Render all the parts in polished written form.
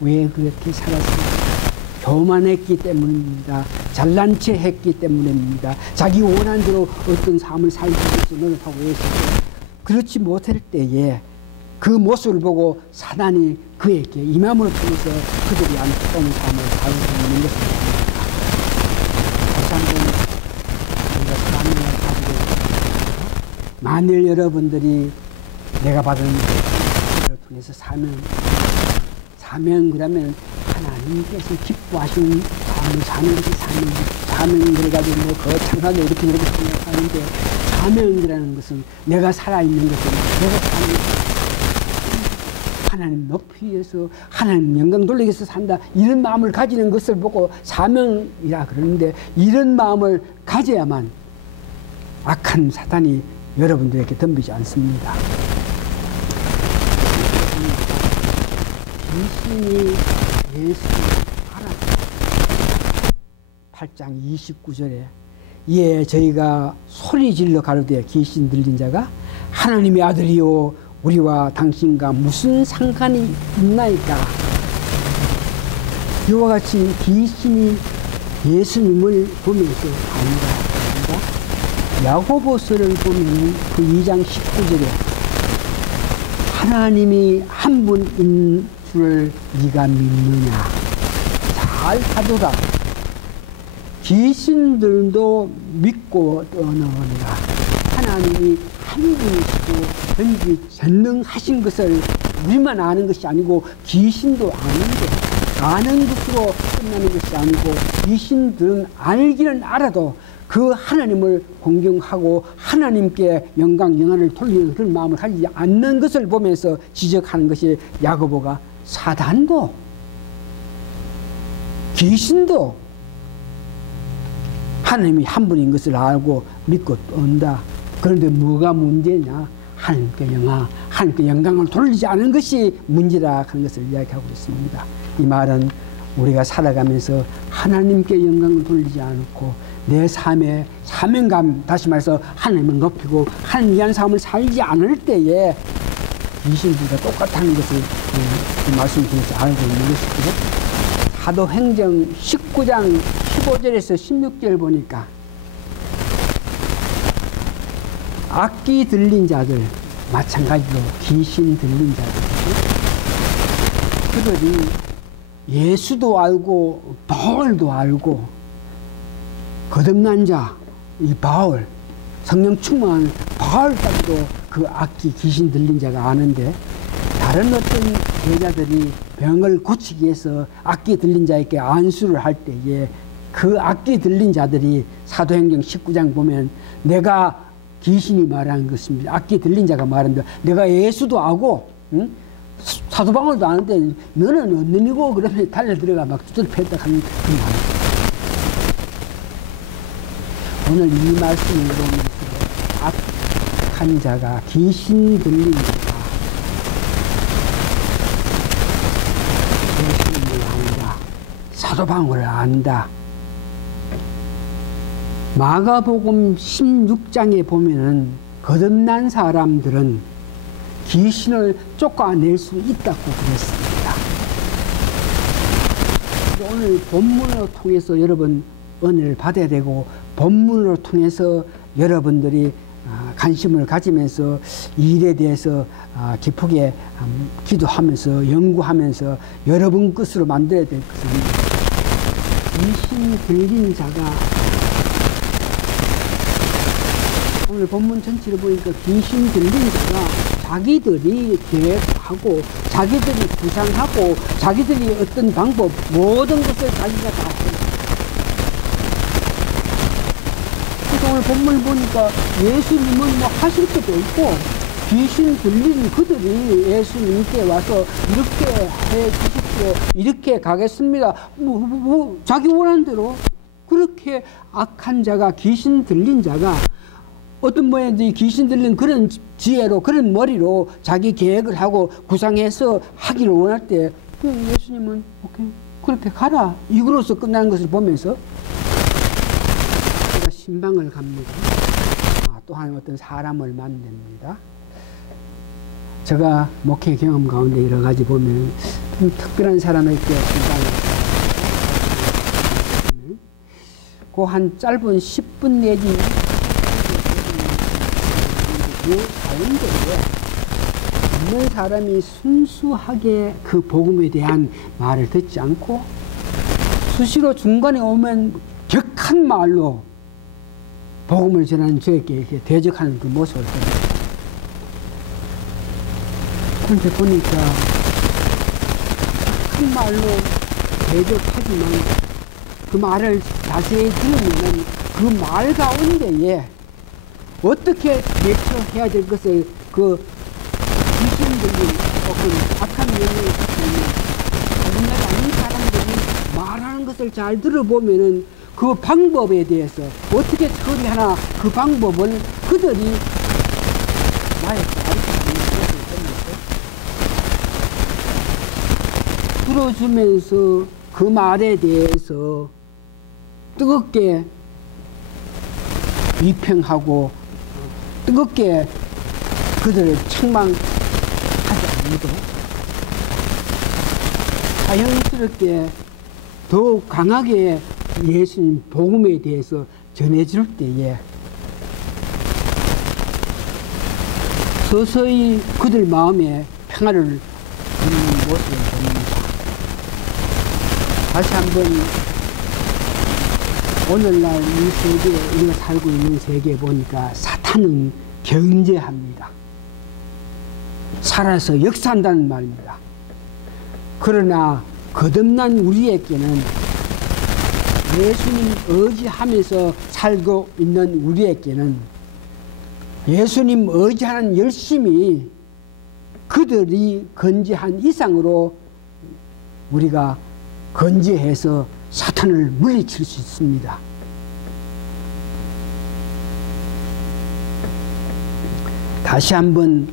왜 그렇게 살았습니까? 교만했기 때문입니다. 잘난 체 했기 때문입니다. 자기 원하는 대로 어떤 삶을 살기 위해서 노력하고 했었고, 그렇지 못할 때에 그 모습을 보고 사단이 그에게 임함으로 통해서 그들이 안타까운 삶을 살고 있는 것입니다. 다시 한번 우리가 사랑을 가지고 있습니다. 만일 여러분들이 내가 받은 것을 통해서 사명 그러면 하나님께서 기뻐하시는 삶을 사는 것이 사명 그래가지고 뭐 거창하게 이렇게 생각하는데, 사명이라는 것은 내가 살아있는 것은 내가 사는 것은 하나님 높이 위해서 하나님 영광 돌리기 위해서 산다, 이런 마음을 가지는 것을 보고 사명이라 그러는데, 이런 마음을 가져야만 악한 사탄이 여러분들에게 덤비지 않습니다. 귀신이 예수를 알았다. 8장 29절에 예, 저희가 소리질러 가로되 귀신 들린 자가 하나님의 아들이요 우리와 당신과 무슨 상관이 있나이까. 이와 같이 귀신이 예수님을 보면서 안다. 야고보서를 보면 그 2장 19절에 하나님이 한 분인 줄 네가 믿느냐. 잘 하도다. 귀신들도 믿고 떠나오니라. 하나님이 한 분이시고 전지 전능하신 것을 우리만 아는 것이 아니고 귀신도 아는데, 아는 것으로 끝나는 것이 아니고 귀신들은 알기는 알아도 그 하나님을 공경하고 하나님께 영광 영안을 돌리는 그런 마음을 가지지 않는 것을 보면서 지적하는 것이 야고보가 사단도 귀신도 하나님이 한 분인 것을 알고 믿고 떤다. 그런데 뭐가 문제냐? 하나님께 영광을 돌리지 않은 것이 문제라 하는 것을 이야기하고 있습니다. 이 말은 우리가 살아가면서 하나님께 영광을 돌리지 않고 내 삶의 사명감, 다시 말해서 하나님을 높이고 하나님 위한 삶을 살지 않을 때에 귀신들과 똑같다는 것을 이 말씀 중에서 알고 있는 것이죠. 사도행정 19장 15절에서 16절 보니까 악기 들린 자들, 마찬가지로 귀신 들린 자들, 그들이 예수도 알고 바울도 알고 거듭난 자, 이 바울, 성령 충만한 바울까지도 그 악기 귀신 들린 자가 아는데, 다른 어떤 제자들이 병을 고치기 위해서 악기 들린 자에게 안수를 할 때에 그 악기 들린 자들이 사도행정 19장 보면 내가 귀신이 말하는 것입니다. 악기 들린 자가 말한다. 내가 예수도 알고 사도 바울도 아는데 너는 어느니고 그러면 달려 들어가 막 두들 팼다 하는 그 말. 오늘 이 말씀을 보면서 악한 자가 귀신 들린 자가 예수님을 안다. 사도 바울을 안다. 마가복음 16장에 보면은 거듭난 사람들은 귀신을 쫓아낼 수 있다고 그랬습니다. 오늘 본문을 통해서 여러분 은혜를 받아야 되고, 본문을 통해서 여러분들이 관심을 가지면서 이 일에 대해서 깊게 기도하면서 연구하면서 여러분 것으로 만들어야 될 것은, 귀신 들린 자가 오늘 본문 전체를 보니까 귀신 들린 자가 자기들이 계획하고 자기들이 구상하고 자기들이 어떤 방법, 모든 것을 자기가 다 해요. 그래서 오늘 본문을 보니까 예수님은 뭐 하실 것도 없고 귀신 들린 그들이 예수님께 와서 이렇게 해 주십시오, 이렇게 가겠습니다, 자기 원하는 대로 그렇게 악한 자가, 귀신 들린 자가 어떤 모양인지 귀신 들린 그런 지혜로, 그런 머리로 자기 계획을 하고 구상해서 하기를 원할 때 예수님은 오케이, 그렇게 가라, 이거로서 끝나는 것을 보면서 제가 신방을 갑니다. 또한 어떤 사람을 만납니다. 제가 목회 경험 가운데 여러 가지 보면 좀 특별한 사람에게 그 한 짧은 10분 내지 그 가운데에 있는 사람이 순수하게 그 복음에 대한 말을 듣지 않고 수시로 중간에 오면 격한 말로 복음을 전하는 저에게 이렇게 대적하는 그 모습을 보입니다. 그런데 보니까 격한 말로 대적하지만 그 말을 자세히 들으면 그 말 가운데에 어떻게 대처해야 될 것을 그 귀신들이 혹은 악한 영을 정말 아닌 사람들이 말하는 것을 잘 들어보면은 그 방법에 대해서 어떻게 처리하나 그 방법을 그들이 나에게 들어주면서 그 말에 대해서 뜨겁게 비평하고 뜨겁게 그들을 책망하지 않아도 자연스럽게 더욱 강하게 예수님 복음에 대해서 전해줄 때에 서서히 그들 마음에 평화를 주는 모습을 봅니다. 다시 한번 오늘날 이 세계에 우리가 살고 있는 세계에 보니까 사탄은 견제합니다. 살아서 역사한다는 말입니다. 그러나 거듭난 우리에게는 예수님 의지하면서 살고 있는 우리에게는 예수님 의지하는 열심히 그들이 건재한 이상으로 우리가 건재해서 사탄을 물리칠 수 있습니다. 다시 한번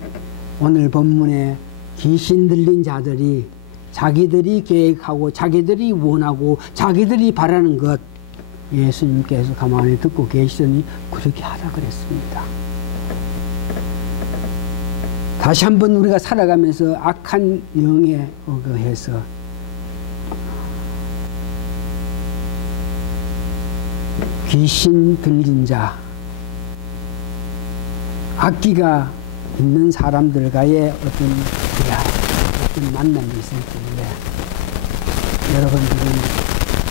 오늘 본문에 귀신 들린 자들이 자기들이 계획하고 자기들이 원하고 자기들이 바라는 것 예수님께서 가만히 듣고 계시더니 그렇게 하라 그랬습니다. 다시 한번 우리가 살아가면서 악한 영에 의거해서 귀신 들린 자, 악기가 있는 사람들과의 어떤 만남이 있을 때에 여러분들은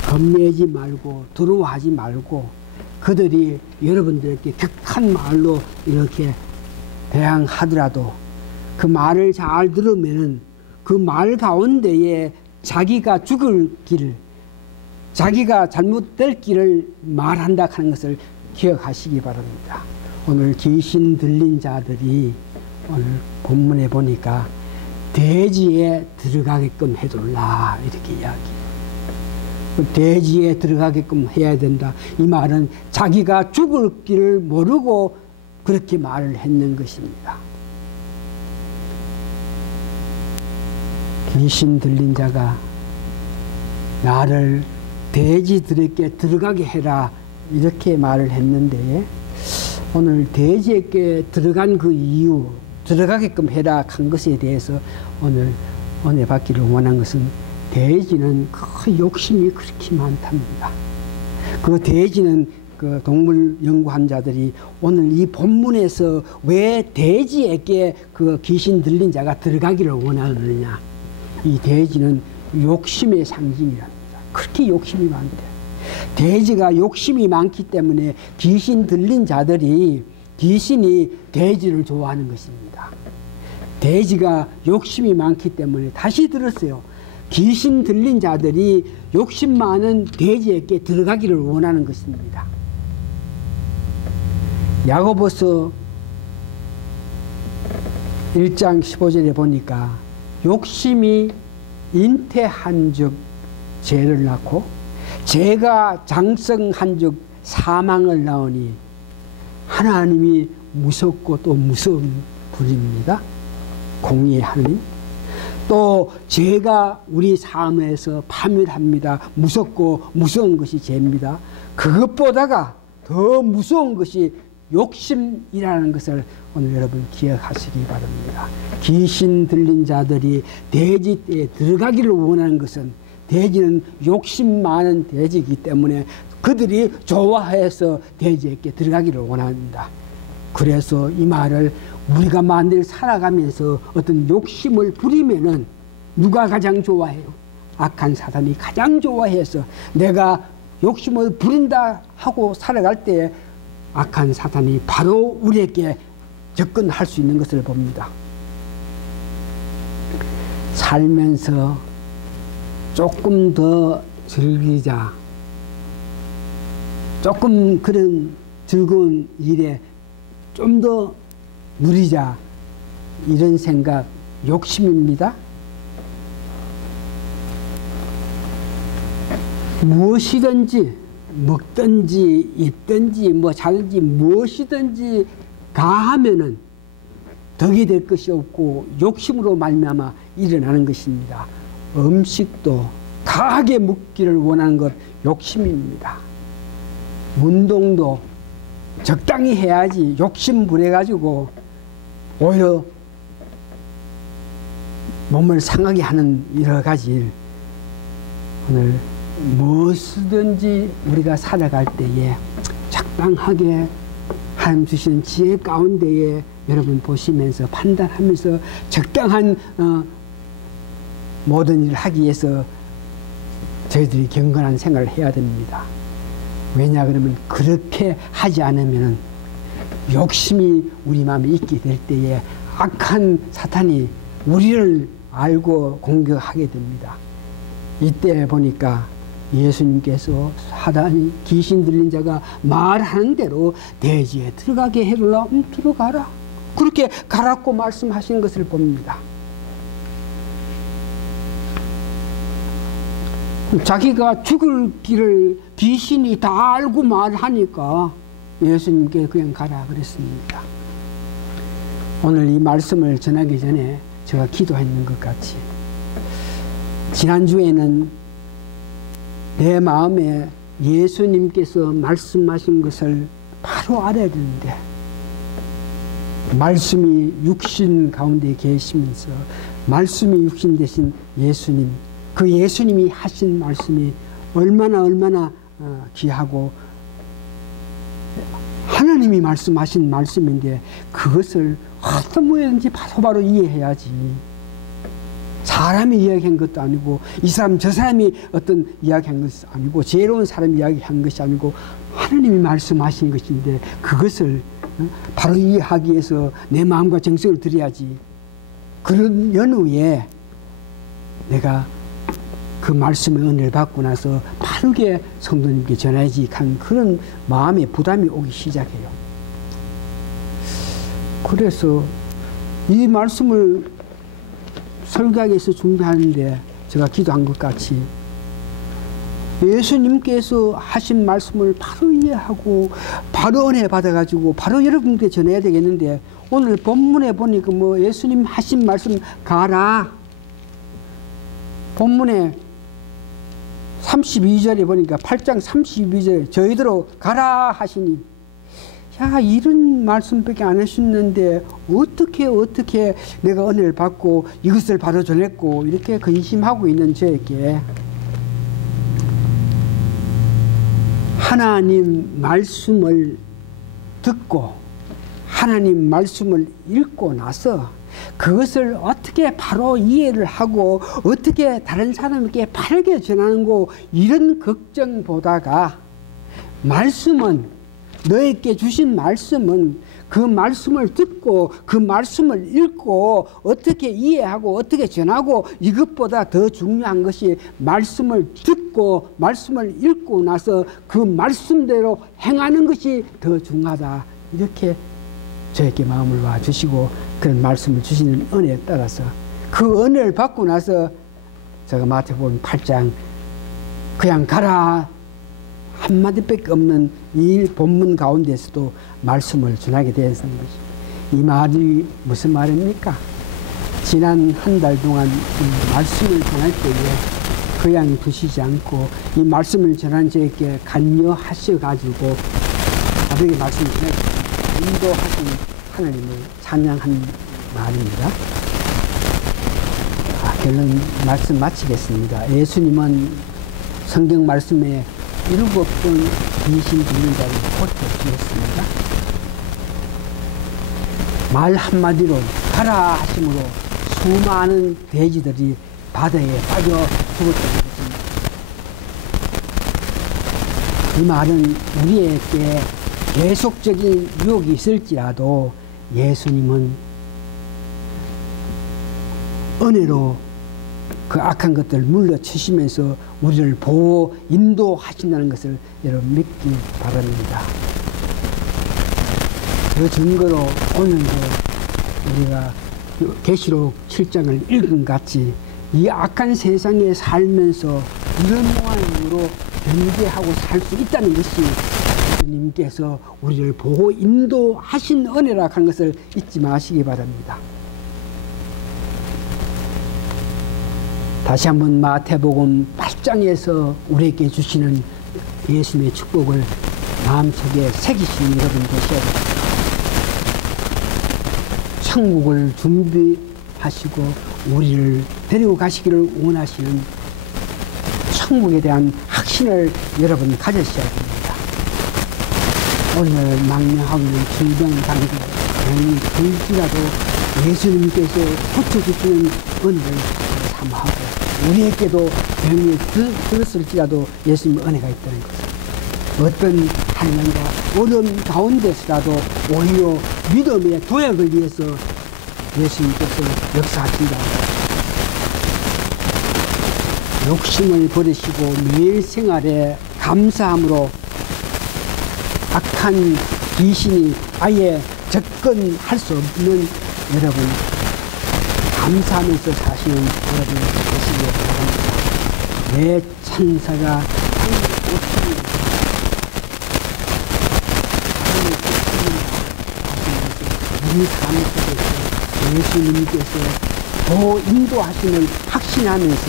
겁내지 말고 두려워하지 말고 그들이 여러분들에게 격한 말로 이렇게 대항하더라도 그 말을 잘 들으면은 그 말 가운데에 자기가 죽을 길, 자기가 잘못될 길을 말한다 하는 것을 기억하시기 바랍니다. 오늘 귀신 들린 자들이 오늘 본문에 보니까 대지에 들어가게끔 해둘라 이렇게 이야기해요. 대지에 들어가게끔 해야 된다. 이 말은 자기가 죽을 길을 모르고 그렇게 말을 했는 것입니다. 귀신 들린 자가 나를 대지들에게 들어가게 해라 이렇게 말을 했는데 오늘 대지에게 들어간 그 이유 들어가게끔 해라 한 것에 대해서 오늘 은혜 받기를 원한 것은 대지는 그 욕심이 그렇게 많답니다. 그 대지는 그 동물 연구한 자들이 오늘 이 본문에서 왜 대지에게 그 귀신 들린 자가 들어가기를 원하느냐, 이 대지는 욕심의 상징이랍니다. 그렇게 욕심이 많대. 대지가 욕심이 많기 때문에 귀신 들린 자들이 귀신이 대지를 좋아하는 것입니다. 대지가 욕심이 많기 때문에 다시 들었어요. 귀신 들린 자들이 욕심 많은 대지에게 들어가기를 원하는 것입니다. 야고보서 1장 15절에 보니까 욕심이 잉태한 즉 죄를 낳고 죄가 장성한 즉 사망을 낳으니 하나님이 무섭고 또 무서운 분입니다. 공의의 하나님. 또 죄가 우리 삶에서 파멸합니다. 무섭고 무서운 것이 죄입니다. 그것보다가 더 무서운 것이 욕심이라는 것을 오늘 여러분 기억하시기 바랍니다. 귀신 들린 자들이 돼지떼에 들어가기를 원하는 것은 돼지는 욕심 많은 돼지이기 때문에 그들이 좋아해서 돼지에게 들어가기를 원합니다. 그래서 이 말을 우리가 만일 살아가면서 어떤 욕심을 부리면은 누가 가장 좋아해요? 악한 사단이 가장 좋아해서 내가 욕심을 부린다 하고 살아갈 때 악한 사단이 바로 우리에게 접근할 수 있는 것을 봅니다. 살면서 조금 더 즐기자, 조금 그런 즐거운 일에 좀 더 누리자, 이런 생각 욕심입니다. 무엇이든지 먹든지 입든지 뭐 자든지 무엇이든지 가하면은 덕이 될 것이 없고 욕심으로 말미암아 일어나는 것입니다. 음식도 가하게 먹기를 원하는 것 욕심입니다. 운동도 적당히 해야지 욕심 부려가지고 오히려 몸을 상하게 하는 여러 가지 일, 오늘 무엇이든지 우리가 살아갈 때에 적당하게 하나님 주시는 지혜 가운데에 여러분 보시면서 판단하면서 적당한 모든 일을 하기 위해서 저희들이 경건한 생활을 해야 됩니다. 왜냐 그러면 그렇게 하지 않으면 욕심이 우리 마음에 있게 될 때에 악한 사탄이 우리를 알고 공격하게 됩니다. 이때 보니까 예수님께서 사단이 귀신 들린 자가 말하는 대로 돼지에 들어가게 해달라. 들어가라. 그렇게 가라고 말씀하신 것을 봅니다. 자기가 죽을 길을 귀신이 다 알고 말하니까 예수님께 그냥 가라 그랬습니다. 오늘 이 말씀을 전하기 전에 제가 기도했는 것 같이 지난주에는 내 마음에 예수님께서 말씀하신 것을 바로 알아야 되는데 말씀이 육신 가운데 계시면서 말씀이 육신 되신 예수님, 그 예수님이 하신 말씀이 얼마나 귀하고 하나님이 말씀하신 말씀인데 그것을 어떤 모양인지 바로바로 이해해야지. 사람이 이야기한 것도 아니고 이 사람 저 사람이 어떤 이야기한 것이 아니고 지혜로운 사람이 이야기한 것이 아니고 하나님이 말씀하신 것인데 그것을 바로 이해하기 위해서 내 마음과 정성을 들여야지. 그런 연후에 내가 그 말씀의 은혜를 받고 나서 바르게 성도님께 전해야지 한 그런 마음의 부담이 오기 시작해요. 그래서 이 말씀을 설교하기 위해서 준비하는데 제가 기도한 것 같이 예수님께서 하신 말씀을 바로 이해하고 바로 은혜 받아가지고 바로 여러분께 전해야 되겠는데 오늘 본문에 보니까 뭐 예수님 하신 말씀 가라. 본문에 32절에 보니까 8장 32절에 저희대로 가라 하시니 야 이런 말씀밖에 안 하셨는데 어떻게 내가 은혜를 받고 이것을 바로 전했고 이렇게 근심하고 있는 저에게 하나님 말씀을 듣고 하나님 말씀을 읽고 나서 그것을 어떻게 바로 이해를 하고 어떻게 다른 사람에게 바르게 전하는고 이런 걱정보다가 말씀은 너에게 주신 말씀은 그 말씀을 듣고 그 말씀을 읽고 어떻게 이해하고 어떻게 전하고 이것보다 더 중요한 것이 말씀을 듣고 말씀을 읽고 나서 그 말씀대로 행하는 것이 더 중요하다. 이렇게 저에게 마음을 와주시고 그런 말씀을 주시는 은혜에 따라서 그 은혜를 받고 나서 제가 마태복음 8장 그냥 가라 한마디밖에 없는 이 본문 가운데서도 말씀을 전하게 되었습니다. 이 말이 무슨 말입니까? 지난 한 달 동안 이 말씀을 전할 때에 그냥 두시지 않고 이 말씀을 전한 저에게 간여하셔가지고 가볍게 말씀을 전했습니다. 인도하신 하나님을 찬양한 말입니다. 결론 말씀 마치겠습니다. 예수님은 성경 말씀에 7번 귀신 들린 자를 고쳐주셨습니다. 말 한마디로 가라 하심으로 수많은 돼지들이 바다에 빠져 죽었다는 것입니다. 이 말은 우리에게 계속적인 유혹이 있을지라도 예수님은 은혜로 그 악한 것들을 물러치시면서 우리를 보호, 인도하신다는 것을 여러분 믿기 바랍니다. 그 증거로 오늘도 우리가 계시록 7장을 읽은 같이 이 악한 세상에 살면서 이런 모양으로 변개하고 살 수 있다는 것이 예수님께서 우리를 보호, 인도하신 은혜라 하는 것을 잊지 마시기 바랍니다. 다시 한번 마태복음 8장에서 우리에게 주시는 예수님의 축복을 마음속에 새기시는 여러분 되셔야겠습니다. 천국을 준비하시고 우리를 데리고 가시기를 원하시는 천국에 대한 확신을 여러분 가지셔야 됩니다. 오늘 망명하고 있는 질병, 병이 들지라도 예수님께서 고쳐주시는 은혜를 삼하고 우리에게도 병이 들었을지라도 예수님의 은혜가 있다는 것을 어떤 한량과 어려움 가운데서라도 오히려 믿음의 도약을 위해서 예수님께서 역사하신다. 욕심을 버리시고 매일 생활에 감사함으로 악한 귀신이 아예 접근할 수 없는 여러분, 감사하면서 사시는 여러분 되시기 바랍니다. 내 천사가 우리 삶 속에서 예수님께서 더 인도하심을 확신하면서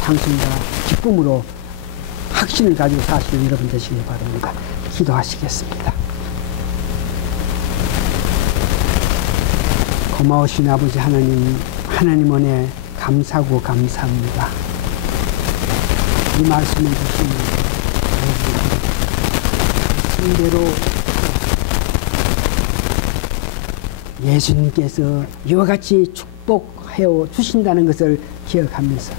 당신과 기쁨으로 확신을 가지고 사시는 여러분 되시기 바랍니다. 기도하시겠습니다. 고마우신 아버지 하나님, 하나님 은혜 감사하고 감사합니다. 이 말씀을 주시면서 말씀대로 예수님께서 이와 같이 축복해 주신다는 것을 기억하면서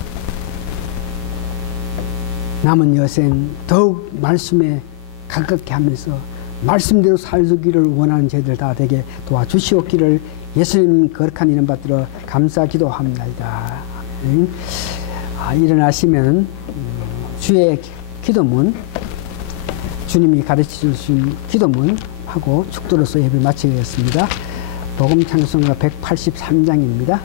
남은 여생 더욱 말씀에 가깝게 하면서 말씀대로 살기를 원하는 저희들 다 되게 도와주시옵기를 예수님 거룩한 이름 받들어 감사 기도합니다. 일어나시면 주의 기도문, 주님이 가르쳐 주신 기도문 하고 축도로서 예배 마치겠습니다. 복음 찬송가 183장입니다.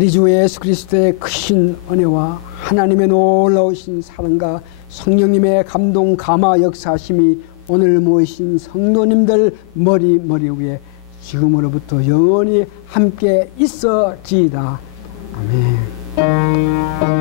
우리 주 예수 그리스도의 크신 은혜와 하나님의 놀라우신 사랑과 성령님의 감동 감화 역사하심이 오늘 모이신 성도님들 머리 위에 지금으로부터 영원히 함께 있어지이다. 아멘.